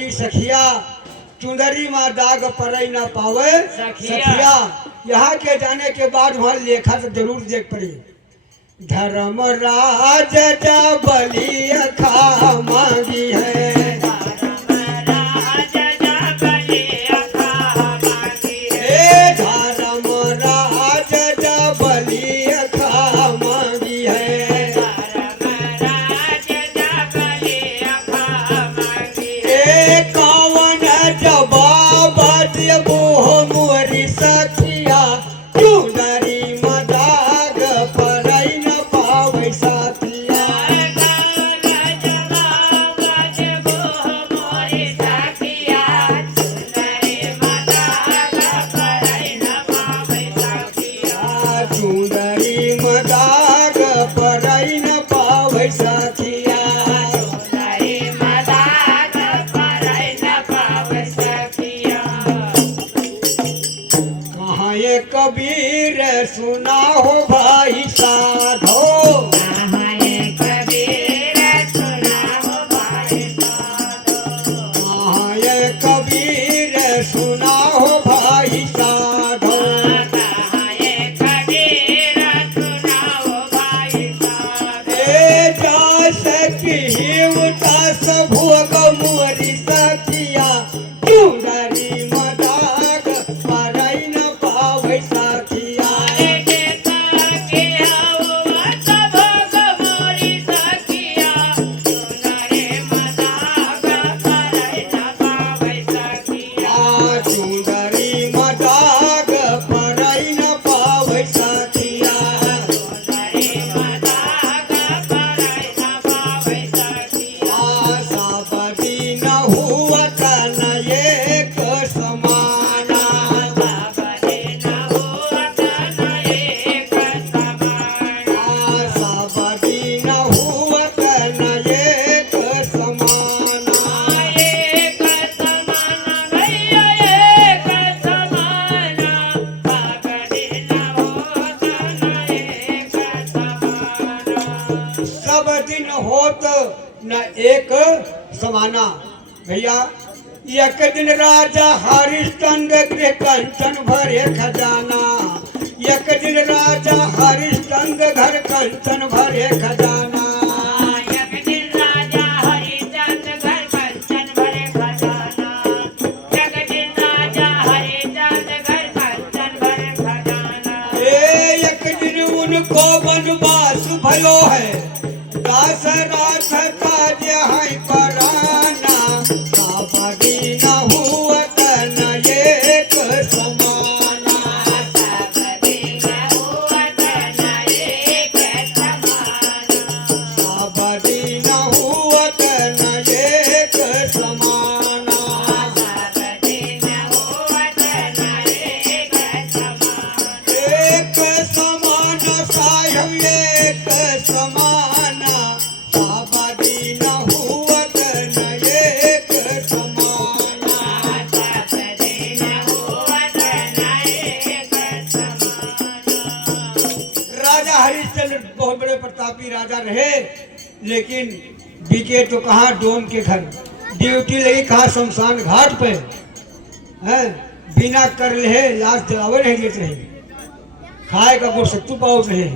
मोरी सखिया, चुंदरी माँ दाग परई न पावे सखिया। यहाँ के जाने के बाद वहाँ लेखा तो जरूर देख पड़ी। धर्मराज बलि खा मांगी है, कबीर सुना हो भाई साधो, कबीर सुना हो भाई साधो, कबीर सुना हो भाई साधो, कबीर सुना हो भाई साधो। जा सकी उतास भोग मोरी सखिया, चुंदरी मदाग परई न पावै सखिया। चुंदरी मदाग परई न पावै सखिया। साबदी न हुअत न एक समाना, साबदी न हुअत न एक समाना। सब दिन होत न एक समाना। भैया एक दिन राजा हरिश्चंद्र गृह कंचन भरे खजाना, एक दिन राजा हरिश्चंद्र घर कंचन भरे खजाना। एक दिन उनको वनवास भयो है, दासरथ काज है पराना। साबदी न हुअत न एक समाना, साबदी न हुअत न एक समाना। एक समान साहब एक समाना, साबदी न हुअत न एक समाना। राजा हरिश्चंद्र बहुत बड़े प्रतापी राजा रहे, लेकिन बिके तो कहाँ डोम के घर, ड्यूटी लगी कहाँ शमशान घाट पे हैं, बिना कर ले लाश जलावे नहीं देते रहे, खाए का वो सत्तू पाउच रहे,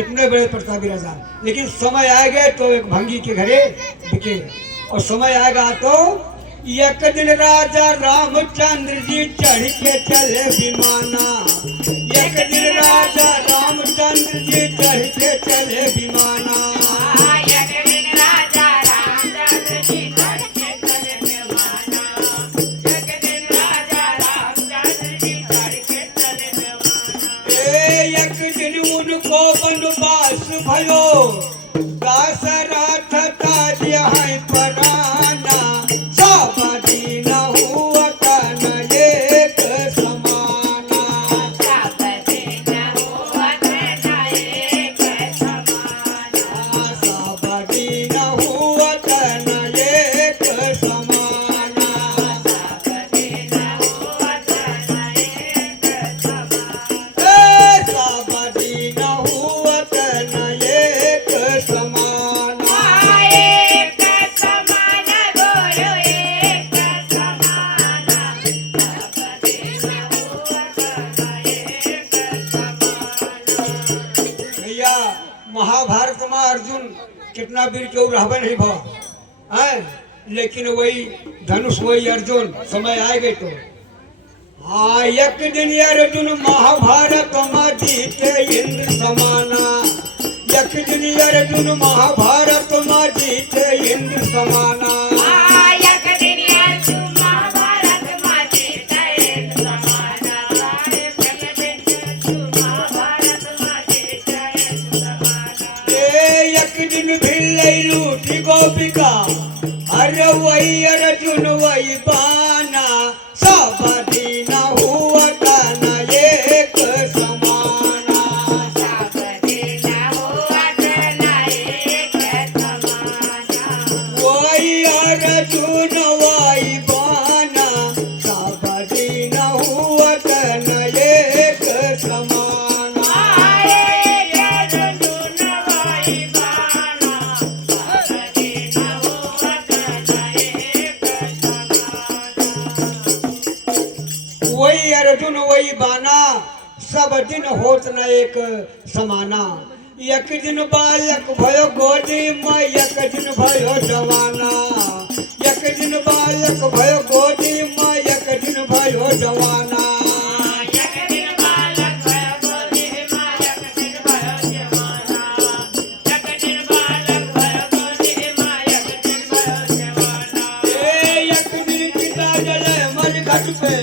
इतने बड़े प्रतापी राजा। लेकिन समय आएगा तो एक भंगी के घरे बिके, और समय आएगा तो एक दिन राजा रामचंद्र जी चढ़ के चले विमाना, एक दिन राजा रामचंद्र जी चढ़ के चले विमाना। एक दिन उनको वनवास भयो, दासरथ काज है पराना। साबदी न हुअत न एक समाना, कितना वीर क्यों रहबे नहीं भवा है, लेकिन वही धनुष वही अर्जुन समय आएगे तो हाँ एक दिन अर्जुन महाभारत में जीते इंद्र समाना, एक दिन अर्जुन महाभारत में जीते इंद्र समाना। एक दिन अर्जुन महाभारत में जीते इंद्र समाना, एक दिन अर्जुन महाभारत में जीते इंद्र समाना। एक दिन भी लूटी गोपिका, अरे वही अर्जुन वही बाना, सब दिन हुआ ताना एक समाना। सब दिन हुआ ताना एक समाना। वही अर्जुन वही बाना, सब दिन हुआ ताना एक समाना। एक अर्जुन वही बाना, सब दिन हुआ ताना एक समाना। वही अर्जुन वही बाना, सब दिन होत न एक समाना। एक दिन बालक भयो गोदी में, एक दिन भयो जवाना, एक दिन बालक भयो गोदी में, एक दिन भयो जवाना। एक दिन बालक भयो गोदी में, एक दिन भयो जवाना, एक दिन बालक भयो गोदी में, एक दिन भयो जवाना। एक दिन पिता जले मर घट पे,